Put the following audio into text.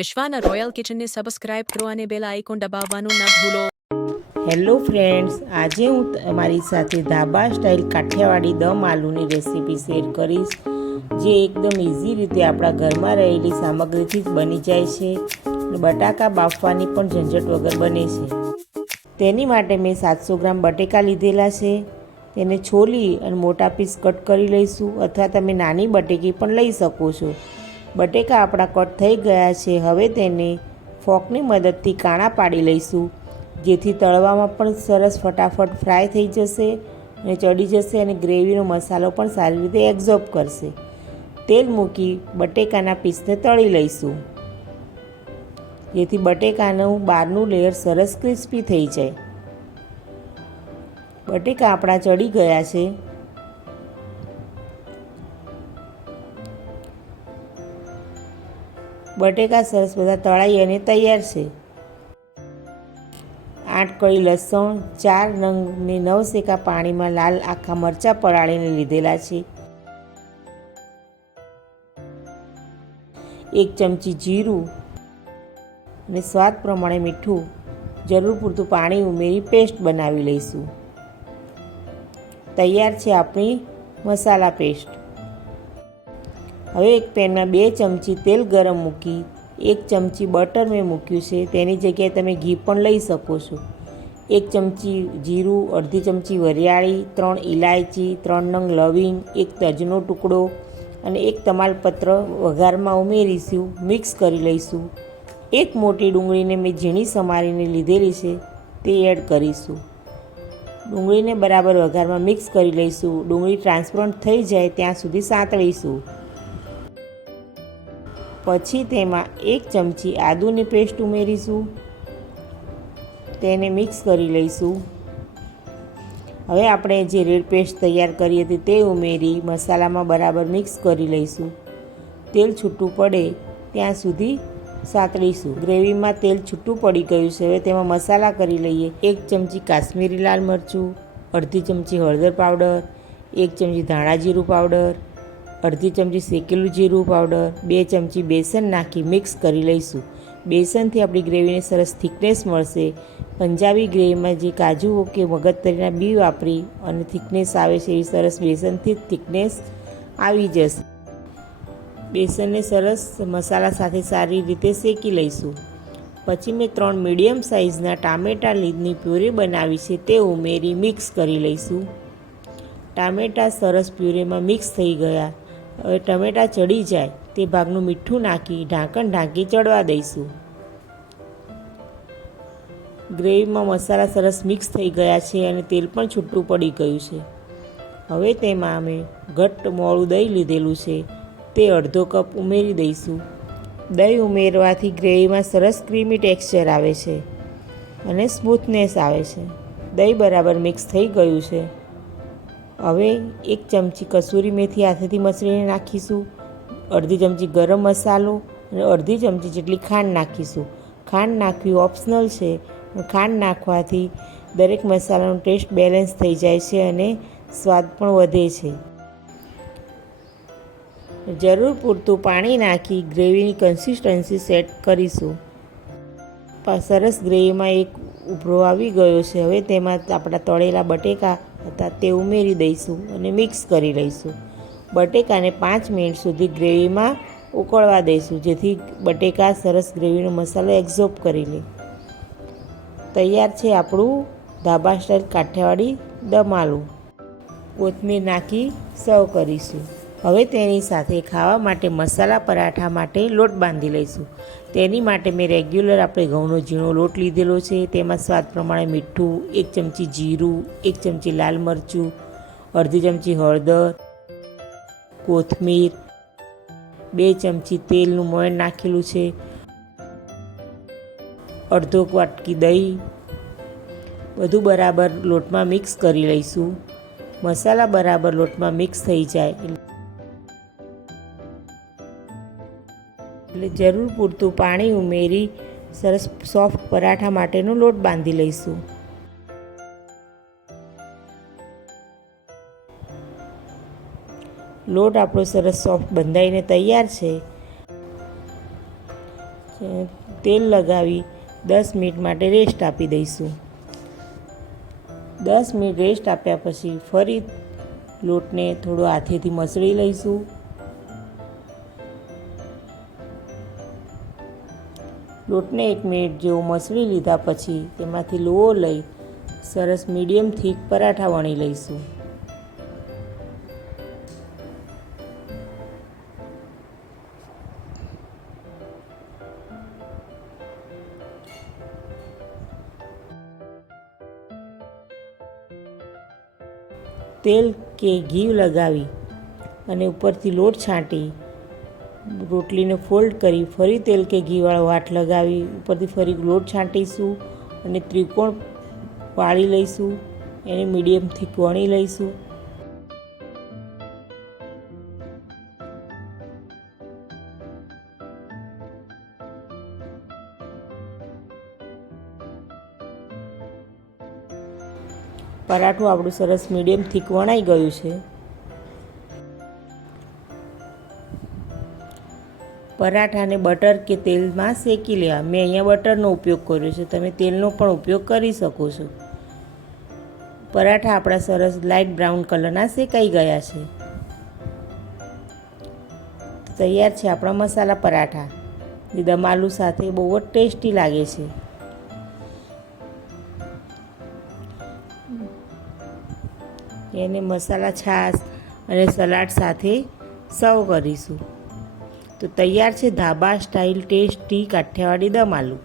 વિશ્વાના royal કિચનને subscribe કરો અને bell icon દબાવવાનું ન ભૂલો. હેલો ફ્રેન્ડ્સ આજે હું તમારી સાથે ધાબા સ્ટાઇલ કાઠિયાવાડી દમ આલુની રેસીપી શેર કરીશ, જે એકદમ ઇઝી રીતે આપણા ઘરમાં રહેલી સામગ્રીથી જ બની જાય છે બટાકા બાફવાની પણ ઝંઝટ વગર બને છે. તેની માટે મેં સાતસો ગ્રામ બટેકા લીધેલા છે. તેને છોલી અને મોટા પીસ કટ કરી લઈશું, અથવા તમે નાની બટેકી પણ લઈ શકો છો. બટેકા આપણા કટ થઈ ગયા છે. હવે તેને ફોકની મદદથી કાણા પાડી લઈશું. જેથી તળવામાં પણ સરસ ફટાફટ ફ્રાય થઈ જશે અને ચડી જશે અને ગ્રેવીનો મસાલો પણ સારી રીતે એબ્ઝોર્બ કરશે. તેલ મૂકી બટેકાના પીસને તળી લઈશું. જેથી બટેકાનું બહારનું લેયર સરસ ક્રિસ્પી થઈ જાય. બટેકા આપણા ચડી ગયા છે. બટેકા સરસ બધા તળાઈ અને તૈયાર છે. આઠ કળી લસણ, ચાર નંગ ને નવ શેકા પાણીમાં લાલ આખા મરચાં પલાળીને લીધેલા છે. એક ચમચી જીરું અને સ્વાદ પ્રમાણે મીઠું, જરૂર પૂરતું પાણી ઉમેરી પેસ્ટ બનાવી લઈશું. તૈયાર છે આપણી મસાલા પેસ્ટ. હવે એક પેનમાં બે ચમચી તેલ ગરમ મૂકી, એક ચમચી બટર મેં મૂક્યું છે, તેની જગ્યાએ તમે ઘી પણ લઈ શકો છો. એક ચમચી જીરું, અડધી ચમચી વરિયાળી, ત્રણ ઇલાયચી ત્રણ નંગ લવિંગ, એક તજનો ટુકડો અને એક તમાલપત્ર વઘારમાં ઉમેરીશું, મિક્સ કરી લઈશું. એક મોટી ડુંગળીને મેં ઝીણી સમારીને લીધેલી છે, તે એડ કરીશું. ડુંગળીને બરાબર વઘારમાં મિક્સ કરી લઈશું. ડુંગળી ટ્રાન્સપરન્ટ થઈ જાય ત્યાં સુધી સાંતળીશું. પછી તેમાં એક ચમચી આદુની પેસ્ટ ઉમેરીશું. તેને મિક્સ કરી લઈશું. હવે આપણે જે રેડ પેસ્ટ તૈયાર કરી હતી તે ઉમેરી મસાલામાં બરાબર મિક્સ કરી લઈશું. તેલ છૂટું પડે ત્યાં સુધી સાતળીશું. ગ્રેવીમાં તેલ છૂટું પડી ગયું છે. હવે તેમાં મસાલા કરી લઈએ. એક ચમચી કાશ્મીરી લાલ મરચું, અડધી ચમચી હળદર પાવડર, એક ચમચી ધાણા જીરું પાવડર અડધી ચમચી શેકેલું જીરું પાવડર બે ચમચી બેસન નાખી મિક્સ કરી લઈશું. બેસનથી આપણી ગ્રેવીને સરસ થિકનેસ મળશે. પંજાબી ગ્રેવીમાં જે કાજુ કે મગજતરીના બી વાપરી અને થિકનેસ આવે છે એવી સરસ બેસનથી જ થિકનેસ આવી જશે. બેસનને સરસ મસાલા સાથે સારી રીતે શેકી લઈશું. પછી મેં ત્રણ મીડિયમ સાઇઝના ટામેટા લીધની પ્યુરી બનાવી છે તે ઉમેરી મિક્સ કરી લઈશું. ટામેટાં સરસ પ્યુરીમાં મિક્સ થઈ ગયા. હવે ટમેટાં ચડી જાય, તે ભાગનું મીઠું નાખી, ઢાંકણ ઢાંકી ચડવા દઈશું. ગ્રેવીમાં મસાલા સરસ મિક્સ થઈ ગયા છે અને તેલ પણ છૂટું પડી ગયું છે. હવે તેમાં અમે ઘટ્ટ મોળું દહીં લીધેલું છે, તે અડધો કપ ઉમેરી દઈશું. દહીં ઉમેરવાથી ગ્રેવીમાં સરસ ક્રીમી ટેક્સચર આવે છે અને સ્મૂથનેસ આવે છે. દહીં બરાબર મિક્સ થઈ ગયું છે. હવે એક ચમચી કસૂરી મેથી હાથેથી મસળીને નાખીશું, અડધી ચમચી ગરમ મસાલો અને અડધી ચમચી જેટલી ખાંડ નાખીશું. ખાંડ નાખવી ઓપ્શનલ છે ખાંડ નાખવાથી દરેક મસાલાનો ટેસ્ટ બેલેન્સ થઈ જાય છે અને સ્વાદ પણ વધે છે. જરૂર પૂરતું પાણી નાખી ગ્રેવીની કન્સિસ્ટન્સી સેટ કરીશું. સરસ ગ્રેવીમાં એક ઉભરો આવી ગયો છે. હવે તેમાં આપણા તળેલા બટેકા હતા તે ઉમેરી દઈશું અને મિક્સ કરી લઈશું. બટેકાને પાંચ મિનિટ સુધી ગ્રેવીમાં ઉકળવા દઈશું, જેથી બટેકા સરસ ગ્રેવીનો મસાલો એબ્ઝોર્બ કરી લે. તૈયાર છે આપણું ધાબા સ્ટાઈલ કાઠિયાવાડી દમ આલુ. કોથમીર નાખી સર્વ કરીશું. હવે તેની સાથે ખાવા માટે મસાલા પરાઠા માટે લોટ બાંધી લઈશું. તેની માટે મેં રેગ્યુલર આપણે ઘઉંનો ઝીણો લોટ લીધેલો છે. તેમાં સ્વાદ પ્રમાણે મીઠું, એક ચમચી જીરું, એક ચમચી લાલ મરચું, અડધી ચમચી હળદર, કોથમીર, બે ચમચી તેલનું મોયણ નાખેલું છે, અડધો વાટકી દહીં, બધું બરાબર લોટમાં મિક્સ કરી લઈશું. મસાલા બરાબર લોટમાં મિક્સ થઈ જાય જરૂર પૂરતું પાણી ઉમેરી સરસ સોફ્ટ પરાઠા માટેનો લોટ બાંધી લઈશું. લોટ આપણો સરસ સોફ્ટ બંધાઈને તૈયાર છે. તેલ લગાવી દસ મિનિટ માટે રેસ્ટ આપી દઈશું. દસ મિનિટ રેસ્ટ આપ્યા પછી ફરી લોટને થોડો હાથેથી મસળી લઈશું. લોટને એક મિનિટ જેવો મસળી લીધા પછી તેમાંથી લોહો લઈ સરસ મીડિયમ થીક પરાઠા વણી લઈશું. તેલ કે ઘી લગાવી અને ઉપરથી લોટ છાંટી રોટલીને ફોલ્ડ કરી ફરી તેલ કે ઘીવાળો વાટ લગાવી, ઉપરથી ફરી લોટ છાંટીશું અને ત્રિકોણ વાળી લઈશું, એને મીડિયમથી વણી લઈશું. પરાઠું આપણું સરસ મીડિયમ થીક વણાઈ ગયું છે. પરાઠાને બટર કે તેલમાં શેકી લેવા. મેં અહીંયા બટરનો ઉપયોગ કર્યો છે. તમે તેલનો પણ ઉપયોગ કરી શકો છો. પરાઠા આપણા સરસ લાઇટ બ્રાઉન કલરના શેકાઈ ગયા છે. તૈયાર છે આપણા મસાલા પરાઠા. જે દમાલુ સાથે બહુ જ ટેસ્ટી લાગે છે. એને મસાલા છાશ અને સલાડ સાથે સર્વ કરીશું. તો તૈયાર છે ધાબા સ્ટાઇલ ટેસ્ટી કાઠિયાવાડી દમ આલુ.